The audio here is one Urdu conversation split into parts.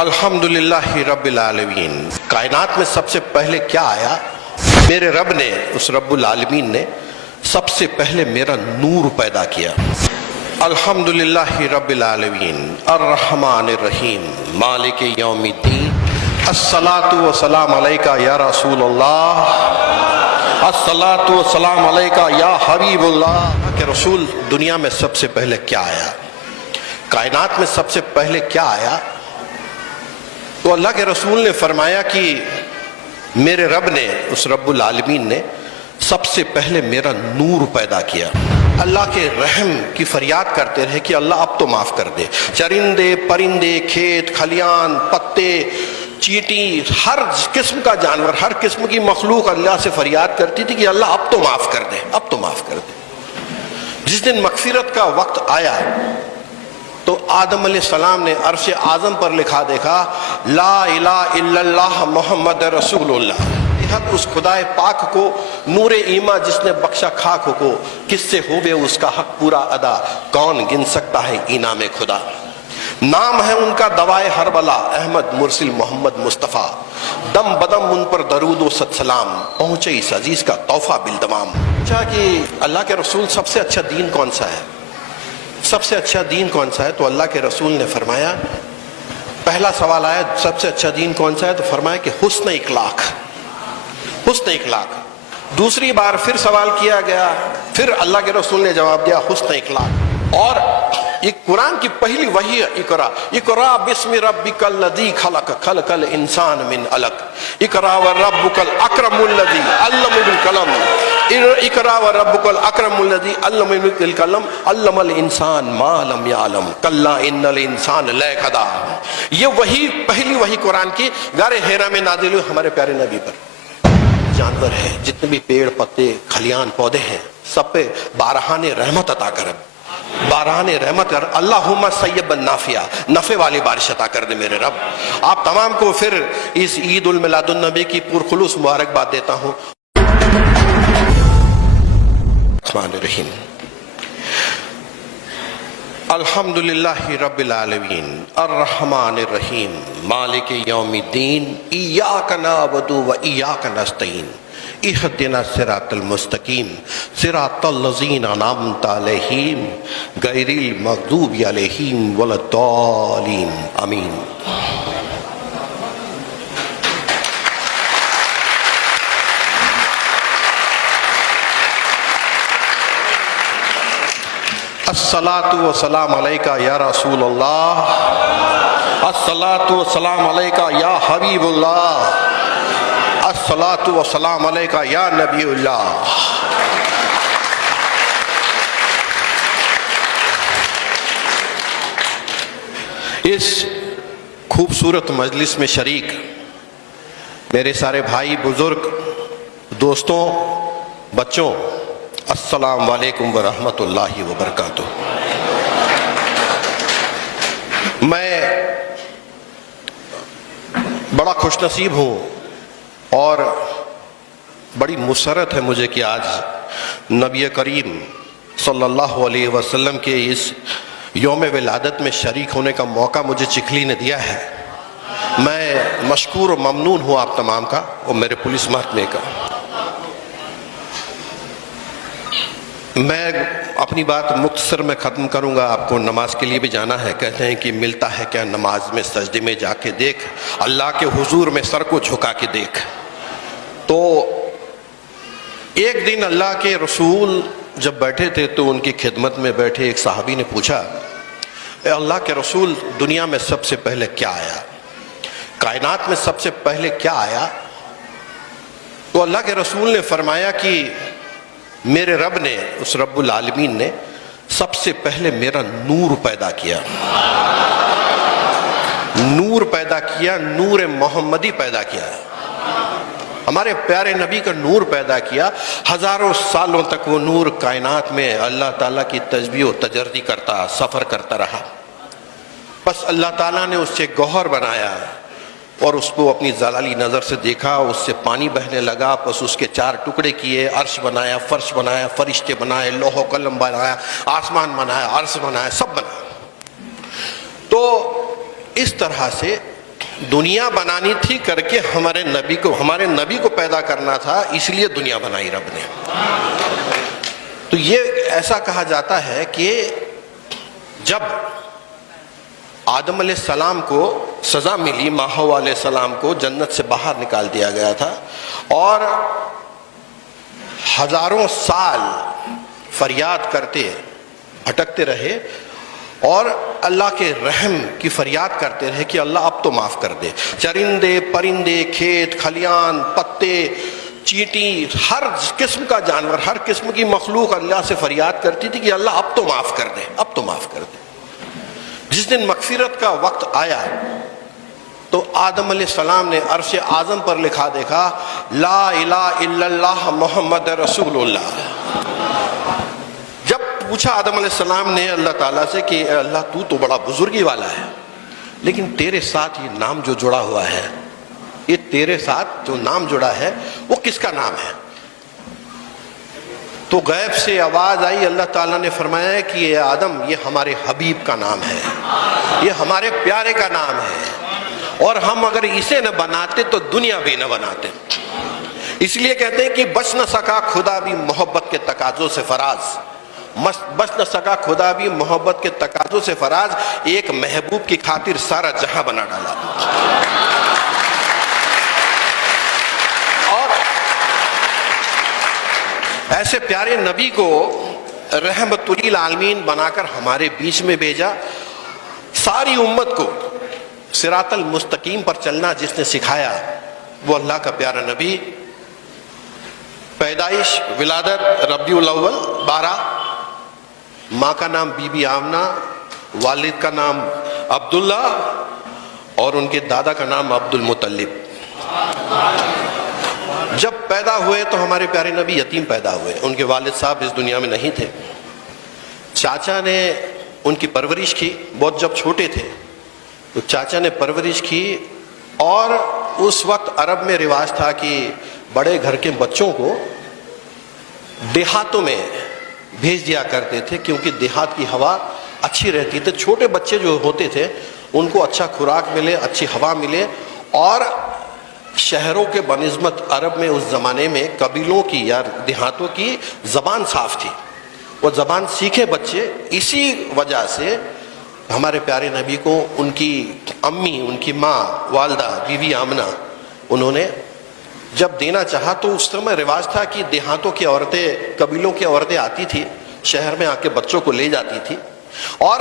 الحمدللہ رب العالمین۔ کائنات میں سب سے پہلے کیا آیا؟ میرے رب نے، اس رب العالمین نے سب سے پہلے میرا نور پیدا کیا۔ الحمدللہ رب العالمین الرحمن الرحیم مالک یوم الدین الصلاۃ والسلام علیکہ یا رسول اللہ، الصلاۃ والسلام علیکہ یا حبیب اللہ۔ کہ رسول دنیا میں سب سے پہلے کیا آیا؟ کائنات میں سب سے پہلے کیا آیا؟ تو اللہ کے رسول نے فرمایا کہ میرے رب نے، اس رب العالمین نے سب سے پہلے میرا نور پیدا کیا۔ اللہ کے رحم کی فریاد کرتے رہے کہ اللہ اب تو معاف کر دے۔ چرندے پرندے، کھیت کھلیان، پتے، چیٹی، ہر قسم کا جانور، ہر قسم کی مخلوق اللہ سے فریاد کرتی تھی کہ اللہ اب تو معاف کر دے، اب تو معاف کر دے۔ جس دن مغفرت کا وقت آیا تو آدم علیہ السلام نے عرش اعظم پر لکھا دیکھا لا الہ الا اللہ محمد رسول اللہ۔ اس خدا پاک کو نور ایمان جس نے بخشا خاک کو، کس سے ہوئے اس کا حق پورا ادا، کون گن سکتا ہے انعام خدا۔ نام ہے ان کا دوائے ہر بلا، احمد مرسل محمد مصطفیٰ، دم بدم ان پر درود و ست سلام، پہنچے اس عزیز کا تحفہ بالدمام۔ پوچھا کہ اللہ کے رسول سب سے اچھا دین کون سا ہے؟ سب سے اچھا دین کون سا ہے؟ تو اللہ کے رسول نے فرمایا، پہلا سوال آیا سب سے اچھا دین کون سا ہے؟ تو فرمایا کہ حسن اخلاق، حسن اخلاق۔ دوسری بار پھر سوال کیا گیا، پھر اللہ کے رسول نے جواب دیا حسن اخلاق۔ اور یہ قرآن کی پہلی وحی ہے، اقرا اقرا بسم ربک الذی خلق خلق الانسان من علق اقرا وربک الاکرم الذی علم بالقلم اقرا وربک الاکرم الذی علم بالقلم علم الانسان ما لم یعلم کلا ان الانسان لیکدا۔ یہ وحی، پہلی وحی قرآن کی غار حرا میں نازل ہوئی ہمارے پیارے نبی پر۔ جانور ہیں، جتنے بھی پیڑ پتے کھلیان پودے ہیں، سب پہ بارہان رحمت عطا کر، بارہان رحمت کر۔ اللہم سیبا نافعا، نفع والی بارش عطا کر دے میرے رب۔ آپ تمام کو پھر اس عید المیلاد النبی کی پرخلوص مبارکباد دیتا ہوں۔ الرحمن الرحیم الحمدللہ رب العالمین الرحمن الرحیم مالک یوم الدین ایاک نعبد و ایاک نستعین اہدنا الصراط المستقیم صراط الذین انعمت علیہم غیر المغضوب علیہم ولا الضالین آمین۔ الصلاۃ والسلام علیکہ یا رسول اللہ، الصلاۃ والسلام علیکہ یا حبیب اللہ، الصلاۃ والسلام علیکہ یا نبی اللہ۔ اس خوبصورت مجلس میں شریک میرے سارے بھائی بزرگ، دوستوں، بچوں، السلام علیکم ورحمۃ اللہ وبرکاتہ۔ میں بڑا خوش نصیب ہوں اور بڑی مسرت ہے مجھے کہ آج نبی کریم صلی اللہ علیہ وسلم کے اس یوم ولادت میں شریک ہونے کا موقع مجھے چکھلی نے دیا ہے۔ میں مشکور و ممنون ہوں آپ تمام کا اور میرے پولیس محکمے کا۔ میں اپنی بات مختصر میں ختم کروں گا، آپ کو نماز کے لیے بھی جانا ہے۔ کہتے ہیں کہ ملتا ہے کیا نماز میں، سجدے میں جا کے دیکھ، اللہ کے حضور میں سر کو جھکا کے دیکھ۔ تو ایک دن اللہ کے رسول جب بیٹھے تھے تو ان کی خدمت میں بیٹھے ایک صحابی نے پوچھا، اے اللہ کے رسول دنیا میں سب سے پہلے کیا آیا؟ کائنات میں سب سے پہلے کیا آیا؟ تو اللہ کے رسول نے فرمایا کہ میرے رب نے، اس رب العالمین نے سب سے پہلے میرا نور پیدا کیا۔ نور پیدا کیا، نور محمدی پیدا کیا، ہمارے پیارے نبی کا نور پیدا کیا۔ ہزاروں سالوں تک وہ نور کائنات میں اللہ تعالیٰ کی تجزیہ و تجربی کرتا، سفر کرتا رہا۔ بس اللہ تعالیٰ نے اس سے گوہر بنایا اور اس کو اپنی جلالی نظر سے دیکھا، اس سے پانی بہنے لگا، پس اس کے چار ٹکڑے کیے، عرش بنایا، فرش بنایا، فرشتے بنائے، لوح و قلم بنایا، آسمان بنایا، عرش بنایا، سب بنایا۔ تو اس طرح سے دنیا بنانی تھی کر کے ہمارے نبی کو پیدا کرنا تھا، اس لیے دنیا بنائی رب نے۔ تو یہ ایسا کہا جاتا ہے کہ جب آدم علیہ السلام کو سزا ملی، ماحو علیہ السلام کو جنت سے باہر نکال دیا گیا تھا اور ہزاروں سال فریاد کرتے بھٹکتے رہے اور اللہ کے رحم کی فریاد کرتے رہے کہ اللہ اب تو معاف کر دے۔ چرندے پرندے، کھیت کھلیان، پتے، چیٹی، ہر قسم کا جانور، ہر قسم کی مخلوق اللہ سے فریاد کرتی تھی کہ اللہ اب تو معاف کر دے، اب تو معاف کر دے۔ جس دن مغفرت کا وقت آیا تو آدم علیہ السلام نے عرش اعظم پر لکھا دیکھا لا الہ الا اللہ محمد رسول اللہ۔ جب پوچھا آدم علیہ السلام نے اللہ تعالیٰ سے کہ اے اللہ تو بڑا بزرگی والا ہے، لیکن تیرے ساتھ یہ نام جو جڑا ہوا ہے، یہ تیرے ساتھ جو نام جڑا ہے وہ کس کا نام ہے؟ تو غیب سے آواز آئی، اللہ تعالیٰ نے فرمایا کہ اے آدم یہ ہمارے حبیب کا نام ہے، یہ ہمارے پیارے کا نام ہے، اور ہم اگر اسے نہ بناتے تو دنیا بھی نہ بناتے۔ اس لیے کہتے ہیں کہ بچ نہ سکا خدا بھی محبت کے تقاضوں سے فراز، بچ نہ سکا خدا بھی محبت کے تقاضوں سے فراز، ایک محبوب کی خاطر سارا جہاں بنا ڈالا۔ اور ایسے پیارے نبی کو رحمت للعالمین بنا کر ہمارے بیچ میں بھیجا، ساری امت کو صراط المستقیم پر چلنا جس نے سکھایا وہ اللہ کا پیارا نبی۔ پیدائش ولادت ربیع الاول 12، ماں کا نام بی بی آمنہ، والد کا نام عبداللہ اور ان کے دادا کا نام عبد المطلب۔ جب پیدا ہوئے تو ہمارے پیارے نبی یتیم پیدا ہوئے، ان کے والد صاحب اس دنیا میں نہیں تھے۔ چاچا نے ان کی پرورش کی، بہت جب چھوٹے تھے تو چاچا نے پرورش کی، اور اس وقت عرب میں رواج تھا کہ بڑے گھر کے بچوں کو دیہاتوں میں بھیج دیا کرتے تھے کیونکہ دیہات کی ہوا اچھی رہتی تھی، چھوٹے بچے جو ہوتے تھے ان کو اچھا خوراک ملے، اچھی ہوا ملے، اور شہروں کے بنسبت عرب میں اس زمانے میں قبیلوں کی یا دیہاتوں کی زبان صاف تھی، وہ زبان سیکھے بچے۔ اسی وجہ سے ہمارے پیارے نبی کو ان کی امی، ان کی ماں والدہ بی بی آمنہ، انہوں نے جب دینا چاہا تو اس سمے رواج تھا کہ دیہاتوں کی عورتیں، قبیلوں کی عورتیں آتی تھی، شہر میں آ کے بچوں کو لے جاتی تھی اور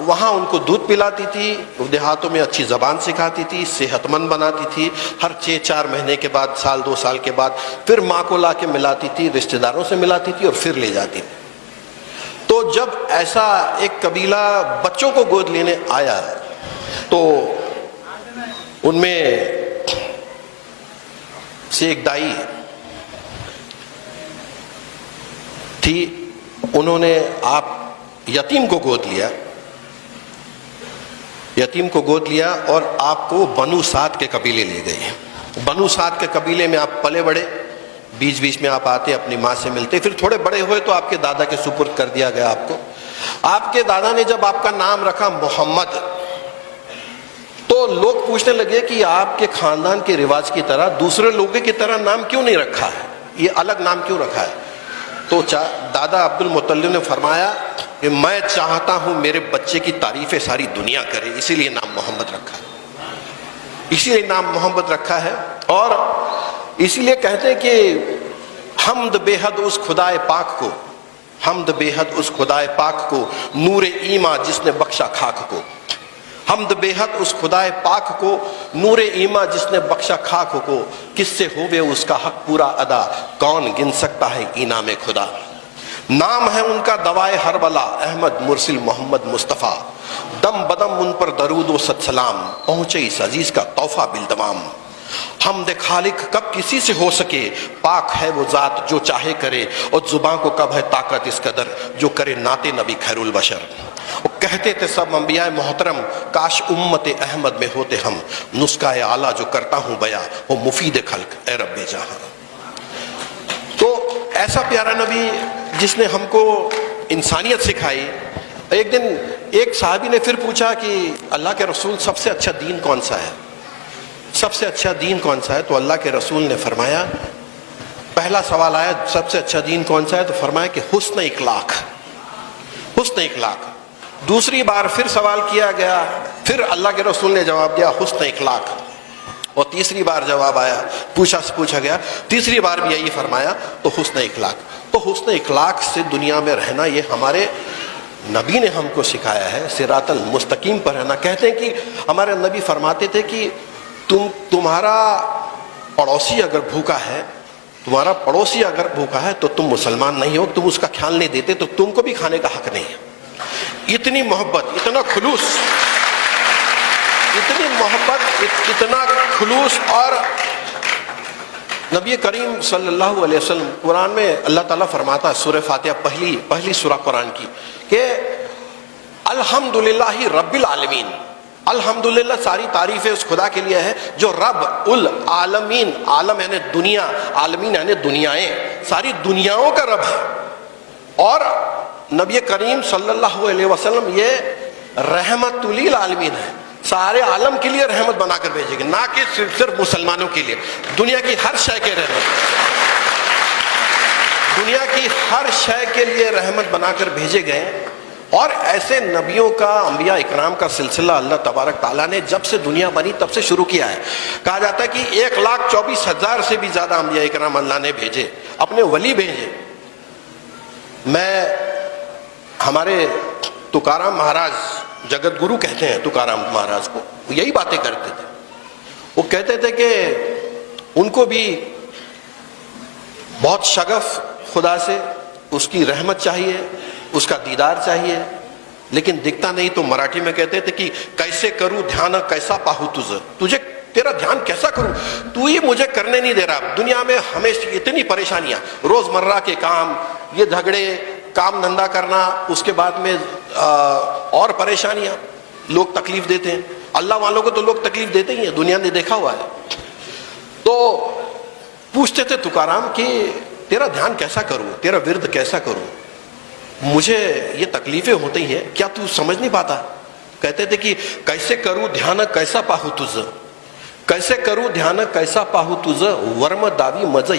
وہاں ان کو دودھ پلاتی تھی، دیہاتوں میں اچھی زبان سکھاتی تھی، صحت مند بناتی تھی، ہر 6-4 مہینے کے بعد، سال 2 سال کے بعد پھر ماں کو لا کے ملاتی تھی، رشتہ داروں سے ملاتی تھی اور پھر لے جاتی تھی۔ تو جب ایسا ایک قبیلہ بچوں کو گود لینے آیا تو ان میں سے ایک دائی تھی، انہوں نے آپ یتیم کو گود لیا، یتیم کو گود لیا اور آپ کو بنو سعد کے قبیلے لے گئے۔ بنو سعد کے قبیلے میں آپ پلے بڑے، بیچ بیچ میں آپ آتے، اپنی ماں سے ملتے، پھر تھوڑے بڑے ہوئے تو آپ کے دادا کے سپرد کر دیا گیا آپ کو۔ آپ کے دادا نے جب آپ کا نام رکھا محمد تو لوگ پوچھنے لگے کہ آپ کے خاندان کے رواج کی طرح دوسرے لوگوں کی طرح نام کیوں نہیں رکھا ہے، یہ الگ نام کیوں رکھا ہے؟ تو دادا عبد المطلب نے فرمایا کہ میں چاہتا ہوں میرے بچے کی تعریفیں ساری دنیا کرے، اسی لیے نام محمد رکھا ہے، اسی لیے نام محمد رکھا ہے۔ اور اسی لیے کہتے ہیں کہ حمد بے حد اس خدائے پاک کو، حمد بے حد اس خدائے پاک کو، نور ایمان جس نے بخشا خاک کو، حمد بے حد اس خدائے پاک کو، نور ایمان جس نے بخشا خاک کو، کس سے ہوئے اس کا حق پورا ادا، کون گن سکتا ہے انعام خدا۔ نام ہے ان کا دوائے ہر بلا، احمد مرسل محمد مصطفیٰ، دم بدم ان پر درود و ست سلام، پہنچے اس عزیز کا تحفہ بالدمام۔ حمد خالق کب کسی سے ہو سکے، پاک ہے وہ ذات جو چاہے کرے، اور زباں کو کب ہے طاقت اس قدر جو کرے نعت نبی خیر البشر۔ وہ کہتے تھے سب انبیاء محترم، کاش امت احمد میں ہوتے ہم، نسخہ اعلیٰ جو کرتا ہوں بیاں وہ مفید خلق اے رب جہاں۔ تو ایسا پیارا نبی جس نے ہم کو انسانیت سکھائی۔ ایک دن ایک صحابی نے پھر پوچھا کہ اللہ کے رسول سب سے اچھا دین کون سا ہے؟ سب سے اچھا دین کون سا ہے؟ تو اللہ کے رسول نے فرمایا، پہلا سوال آیا سب سے اچھا دین کون سا ہے، تو فرمایا کہ حسن اخلاق، حسن اخلاق۔ دوسری بار پھر سوال کیا گیا، پھر اللہ کے رسول نے جواب دیا حسن اخلاق، اور تیسری بار جواب آیا، پوچھا گیا، تیسری بار بھی یہی فرمایا، تو حسن اخلاق۔ تو حسن اخلاق سے دنیا میں رہنا یہ ہمارے نبی نے ہم کو سکھایا ہے، صراط المستقیم پر رہنا۔ کہتے ہیں کہ ہمارے نبی فرماتے تھے کہ تمہارا پڑوسی اگر بھوکا ہے، تمہارا پڑوسی اگر بھوکا ہے تو تم مسلمان نہیں ہو، تم اس کا خیال نہیں دیتے تو تم کو بھی کھانے کا حق نہیں ہے۔ اتنی محبت، اتنا خلوص، اتنی محبت، اتنا خلوص۔ اور نبی کریم صلی اللہ علیہ وسلم قرآن میں اللہ تعالیٰ فرماتا ہے، سورہ فاتحہ پہلی سورہ قرآن کی، کہ الحمدللہ رب العالمین، الحمدللہ ساری تعریفیں اس خدا کے لیے ہے جو رب العالمین، عالم یعنی دنیا، عالمین یعنی دنیایں، ساری دنیاؤں کا رب ہے۔ اور نبی کریم صلی اللہ علیہ وسلم یہ رحمت للعالمین ہے، سارے عالم کے لیے رحمت بنا کر بھیجے گے، نہ کہ صرف مسلمانوں کے لیے، دنیا کی ہر شے کے رحمت، دنیا کی ہر شے کے لیے رحمت بنا کر بھیجے گئے۔ اور ایسے نبیوں کا، انبیاء اکرام کا سلسلہ اللہ تبارک تعالیٰ نے جب سے دنیا بنی تب سے شروع کیا ہے۔ کہا جاتا ہے کہ 1,24,000 سے بھی زیادہ انبیاء اکرام اللہ نے بھیجے، اپنے ولی بھیجے۔ میں ہمارے تکارام مہاراج، جگت گرو کہتے ہیں تکارام مہاراج کو، وہ یہی باتیں کرتے تھے۔ وہ کہتے تھے کہ ان کو بھی بہت شغف خدا سے، اس کی رحمت چاہیے، اس کا دیدار چاہیے، لیکن دکھتا نہیں۔ تو مراٹھی میں کہتے تھے کہ کیسے کروں دھیان کیسا پاہو تجھے، تیرا دھیان کیسا کروں، تو ہی مجھے کرنے نہیں دے رہا۔ دنیا میں ہمیشہ اتنی پریشانیاں، روز مرہ کے کام، یہ جھگڑے، کام دھندا کرنا، اس کے بعد میں اور پریشانیاں، لوگ تکلیف دیتے ہیں۔ اللہ والوں کو تو لوگ تکلیف دیتے ہی ہیں، دنیا نے دیکھا ہوا ہے۔ تو پوچھتے تھے تکارام کہ تیرا دھیان کیسا کروں، تیرا ورد کیسا کروں، مجھے یہ تکلیفیں ہوتی ہیں، کیا تو سمجھ نہیں پاتا؟ کہتے تھے کہ کیسے کروں دھیان کیسا پاہو تجھ، کیسے کروں دھیان کیسا پاہو تجھ، ورم داوی مج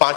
5